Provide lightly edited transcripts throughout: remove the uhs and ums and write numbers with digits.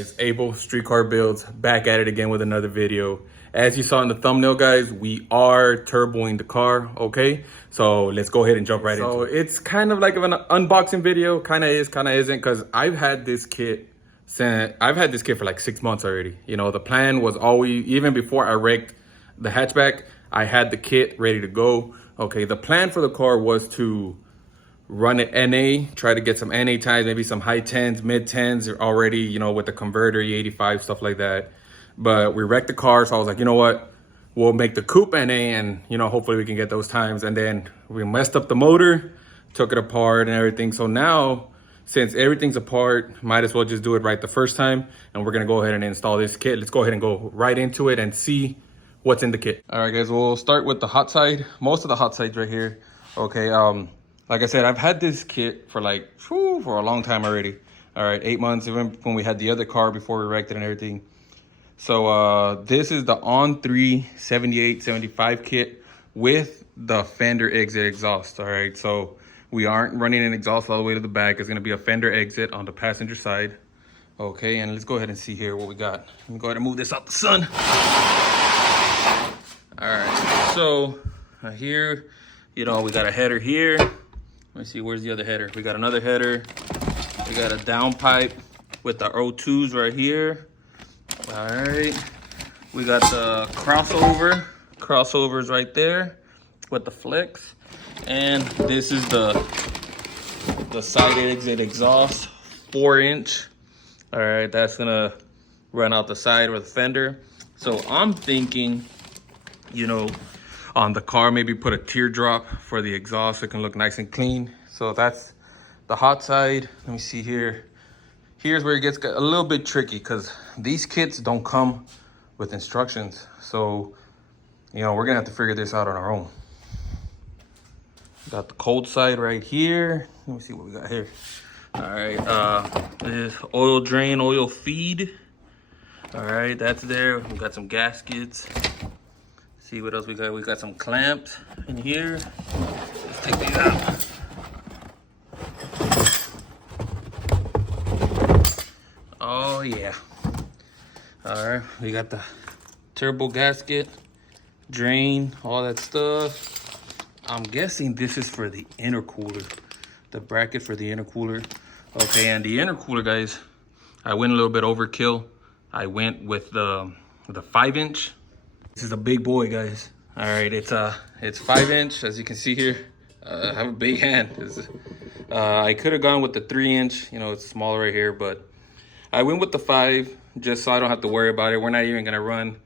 guys, Abel Streetcar Builds back at it again with another video. As you saw in the thumbnail, guys, we are turboing the car, okay? So let's go ahead and jump right into it. So it's kind of like an unboxing video, kind of is, kind of isn't, because I've had this kit for like 6 months already. You know, the plan was always, even before I wrecked the hatchback, I had the kit ready to go. Okay, the plan for the car was to run it NA, try to get some NA times, maybe some high 10s, mid 10s already, you know, with the converter, E85, stuff like that. But we wrecked the car, so I was like, you know what? We'll make the coupe NA and, you know, hopefully we can get those times. And then we messed up the motor, took it apart and everything. So now, since everything's apart, might as well just do it right the first time. And we're gonna go ahead and install this kit. Let's go ahead and go right into it and see what's in the kit. All right, guys, we'll start with the hot side. Most of the hot sides right here. Okay, like I said, I've had this kit for like, for a long time already. All right, 8 months, even when we had the other car before we wrecked it and everything. So this is the On3 7875 kit with the fender exit exhaust. All right, so we aren't running an exhaust all the way to the back. It's gonna be a fender exit on the passenger side. Okay, and let's go ahead and see here what we got. Let me go ahead and move this out the sun. All right, so here, you know, we got a header here. Let me see, where's the other header? We got another header. We got a downpipe with the O2s right here. All right. We got the crossovers right there with the flex. And this is the side exit exhaust, 4-inch. All right, that's gonna run out the side with the fender. So I'm thinking, you know, on the car, maybe put a teardrop for the exhaust so it can look nice and clean. So that's the hot side. Let me see here. Here's where it gets a little bit tricky because these kits don't come with instructions. So, you know, we're gonna have to figure this out on our own. Got the cold side right here. Let me see what we got here. All right, this oil drain, oil feed. All right, that's there. We got some gaskets. See what else we got. We got some clamps in here. Let's take these out. Oh yeah. All right, we got the turbo gasket, drain, all that stuff. I'm guessing this is for the intercooler, the bracket for the intercooler. Okay, and the intercooler, guys, I went a little bit overkill. I went with the 5-inch. This is a big boy, guys. All right, it's 5-inch, as you can see here. I have a big hand. I could have gone with the 3-inch, you know, it's smaller right here, but I went with the 5 just so I don't have to worry about it. We're not even gonna run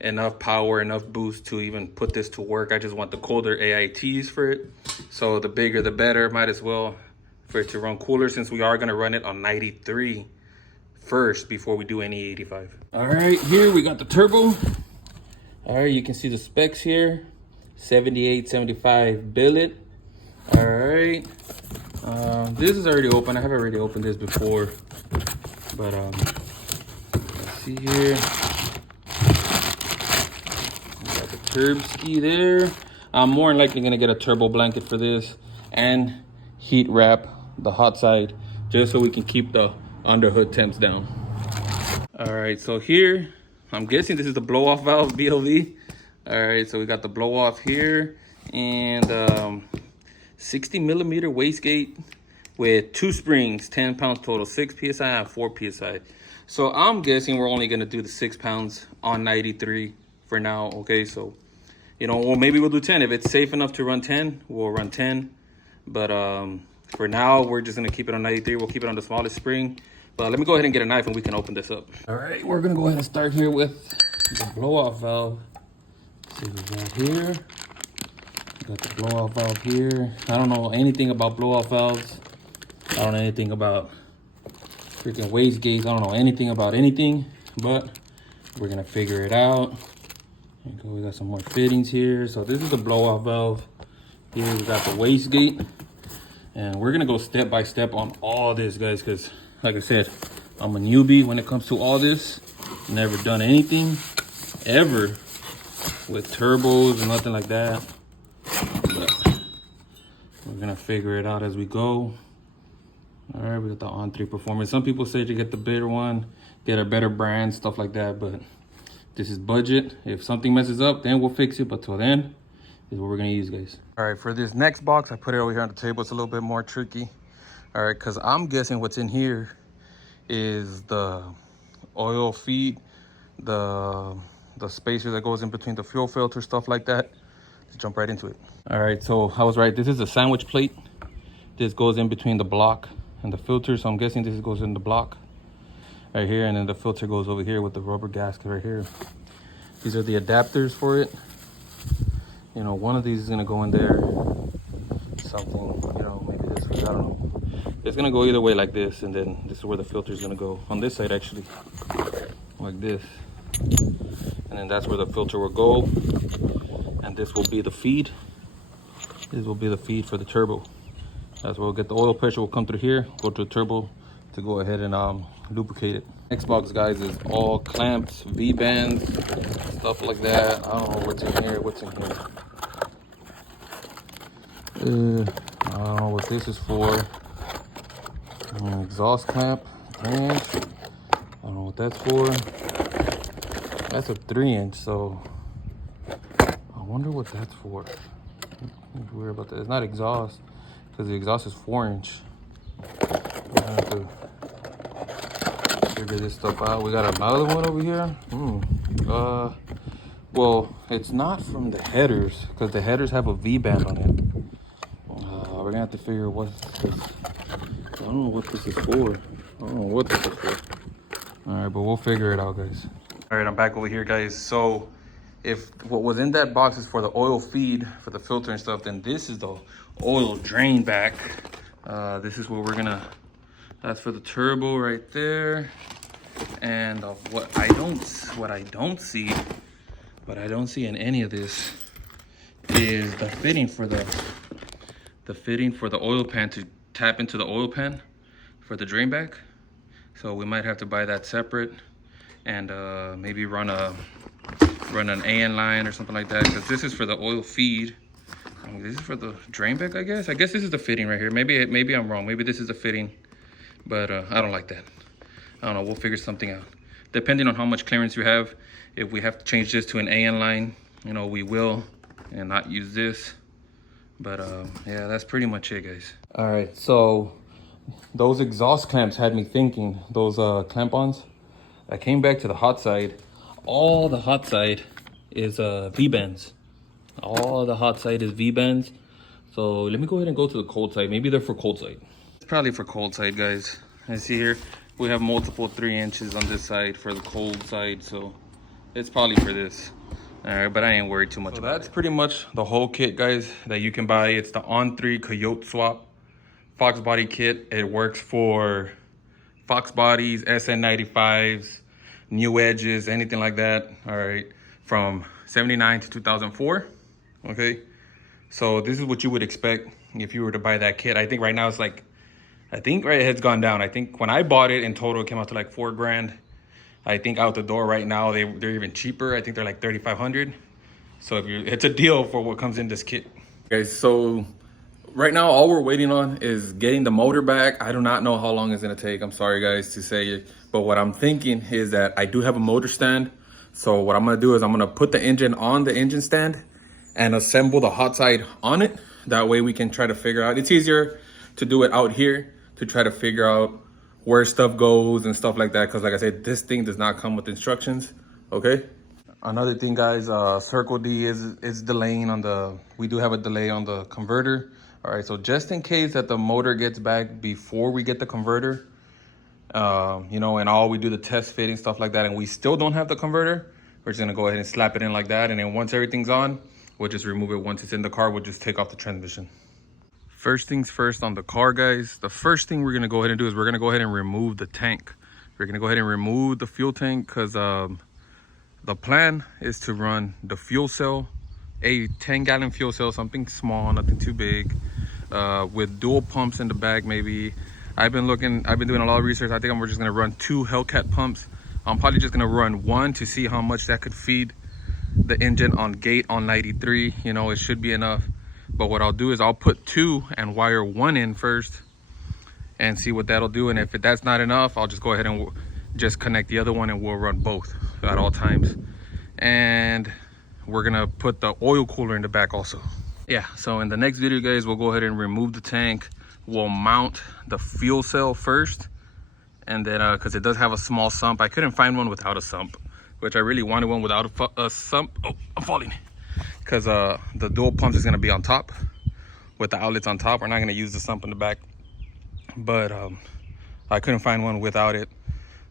enough power, enough boost to even put this to work. I just want the colder AITs for it. So the bigger, the better. Might as well for it to run cooler since we are gonna run it on 93 first before we do any 85. All right, here we got the turbo. All right, you can see the specs here. 7875 billet. All right, this is already open. I have already opened this before, but let's see here. We got the turb ski there. I'm more than likely gonna get a turbo blanket for this and heat wrap the hot side just so we can keep the underhood temps down. All right, so here, I'm guessing this is the blow off valve BLV. All right, so we got the blow off here and 60 millimeter wastegate with 2 springs, 10 pounds total, 6 PSI and 4 PSI. So I'm guessing we're only gonna do the 6 pounds on 93 for now, okay? So, you know, or maybe we'll do 10. If it's safe enough to run 10, we'll run 10. But for now, we're just gonna keep it on 93. We'll keep it on the smallest spring. But let me go ahead and get a knife and we can open this up. All right, we're gonna go ahead and start here with the blow-off valve. Let's see what we got here. We got the blow-off valve here. I don't know anything about blow-off valves. I don't know anything about freaking wastegates. I don't know anything about anything, but we're gonna figure it out. We got some more fittings here. So this is the blow-off valve. Here we got the wastegate. And we're gonna go step by step on all this, guys, because like I said, I'm a newbie when it comes to all this. Never done anything ever with turbos and nothing like that. But we're gonna figure it out as we go. All right, we got the On3 Performance. Some people say to get the bigger one. get a better brand, stuff like that. But this is budget. If something messes up, then we'll fix it. But till then, is what we're gonna use, guys. All right, for this next box, I put it over here on the table. It's a little bit more tricky. All right, because I'm guessing what's in here is the oil feed, the spacer that goes in between the fuel filter, stuff like that. Let's jump right into it. All right, so I was right. This is a sandwich plate. This goes in between the block and the filter. So I'm guessing this goes in the block right here, and then the filter goes over here with the rubber gasket right here. These are the adapters for it. You know, one of these is gonna go in there. Something, you know, maybe this way, I don't know. It's gonna go either way like this, and then this is where the filter is gonna go. On this side, actually, like this. And then that's where the filter will go. And this will be the feed. This will be the feed for the turbo. That's where we'll get the oil pressure will come through here, go to the turbo to go ahead and lubricate it. Next box, guys, is all clamps, V-bands, stuff like that. I don't know what's in here. What's in here? I don't know what this is for. Exhaust clamp, 3-inch. I don't know what that's for. That's a 3-inch, so I wonder what that's for. I'm weird about that. It's not exhaust, because the exhaust is 4-inch. I have to figure this stuff out. We got another one over here. Well, it's not from the headers, because the headers have a V-band on it. We're gonna have to figure what's this. I don't know what this is for. I don't know what this is for. All right, but we'll figure it out, guys. All right, I'm back over here, guys. So if what was in that box is for the oil feed, for the filter and stuff, then this is the oil drain back. This is what we're gonna, that's for the turbo right there. And what I don't see, but I don't see in any of this, is the fitting for the oil pan to tap into the oil pan for the drain back. So we might have to buy that separate and maybe run an AN line or something like that, because this is for the oil feed. This is for the drain back, I guess. I guess this is the fitting right here. Maybe I'm wrong. Maybe this is the fitting, but I don't like that. I don't know. We'll figure something out. Depending on how much clearance you have, if we have to change this to an AN line, you know, we will, and not use this. But yeah, that's pretty much it, guys. All right, so those exhaust clamps had me thinking, those clamp-ons. I came back to the hot side. All the hot side is V-bands. All the hot side is V-bands. So let me go ahead and go to the cold side. Maybe they're for cold side. It's probably for cold side, guys. I see here we have multiple 3-inches on this side for the cold side, so it's probably for this. All right, but I ain't worried too much about it. That's pretty much the whole kit, guys, that you can buy. It's the On3 Coyote Swap Fox Body Kit. It works for Fox Bodies, SN95s, New Edges, anything like that. All right, from 79 to 2004. Okay, so this is what you would expect if you were to buy that kit. I think right now it's like, I think right it's gone down. I think when I bought it in total, it came out to like $4 grand. I think out the door right now, they're even cheaper. I think they're like 3,500. So it's a deal for what comes in this kit. Guys, so right now, all we're waiting on is getting the motor back. I do not know how long it's gonna take. I'm sorry, guys, to say it. But what I'm thinking is that I do have a motor stand. So what I'm gonna do is I'm gonna put the engine on the engine stand and assemble the hot side on it. That way we can try to figure out, it's easier to do it out here to try to figure out where stuff goes and stuff like that. Because like I said, this thing does not come with instructions, okay? Another thing, guys, Circle D is delaying on we do have a delay on the converter. All right, so just in case that the motor gets back before we get the converter, you know, and all we do the test fitting, stuff like that, and we still don't have the converter, we're just gonna go ahead and slap it in like that. And then once everything's on, we'll just remove it. Once it's in the car, we'll just take off the transmission. First things first on the car, guys, the first thing we're gonna go ahead and do is we're gonna go ahead and remove the tank. We're gonna go ahead and remove the fuel tank because the plan is to run the fuel cell, a 10-gallon fuel cell, something small, nothing too big, with dual pumps in the back maybe. I've been doing a lot of research. I think we're just gonna run 2 Hellcat pumps. I'm probably just gonna run 1 to see how much that could feed the engine on gate on 93. You know, it should be enough. But what I'll do is I'll put 2 and wire 1 in first and see what that'll do. And if that's not enough, I'll just go ahead and just connect the other one and we'll run both at all times. And we're gonna put the oil cooler in the back also. Yeah, so in the next video, guys, we'll go ahead and remove the tank. We'll mount the fuel cell first, and then because it does have a small sump. I couldn't find one without a sump, which I really wanted one without a sump. Oh, I'm falling. Because the dual pumps is gonna be on top with the outlets on top. We're not gonna use the sump in the back, but I couldn't find one without it.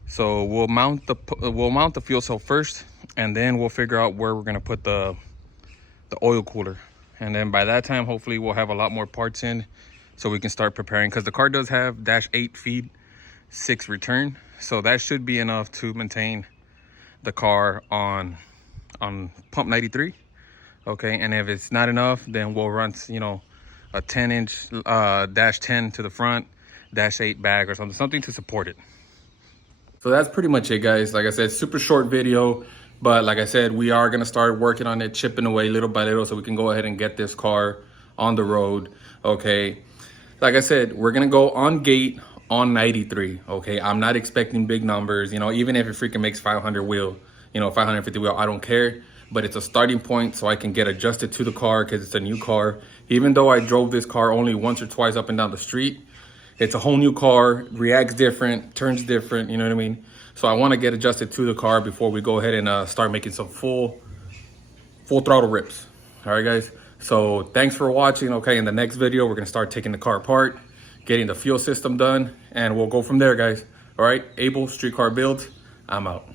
So we'll mount the fuel cell first, and then we'll figure out where we're gonna put the oil cooler. And then by that time, hopefully we'll have a lot more parts in so we can start preparing, because the car does have -8 feed, 6 return. So that should be enough to maintain the car on pump 93. Okay, and if it's not enough, then we'll run, you know, a 10-inch -10 to the front, -8 bag or something to support it. So that's pretty much it, guys. Like I said, super short video. But like I said, we are going to start working on it, chipping away little by little so we can go ahead and get this car on the road, okay? Like I said, we're going to go on gate on 93, okay? I'm not expecting big numbers, you know, even if it freaking makes 500 wheel, you know, 550 wheel, I don't care. But it's a starting point so I can get adjusted to the car because it's a new car. Even though I drove this car only once or twice up and down the street, it's a whole new car, reacts different, turns different, you know what I mean? So I want to get adjusted to the car before we go ahead and start making some full throttle rips. All right, guys. So thanks for watching. Okay, in the next video, we're going to start taking the car apart, getting the fuel system done, and we'll go from there, guys. All right, Abel Street Car Builds, I'm out.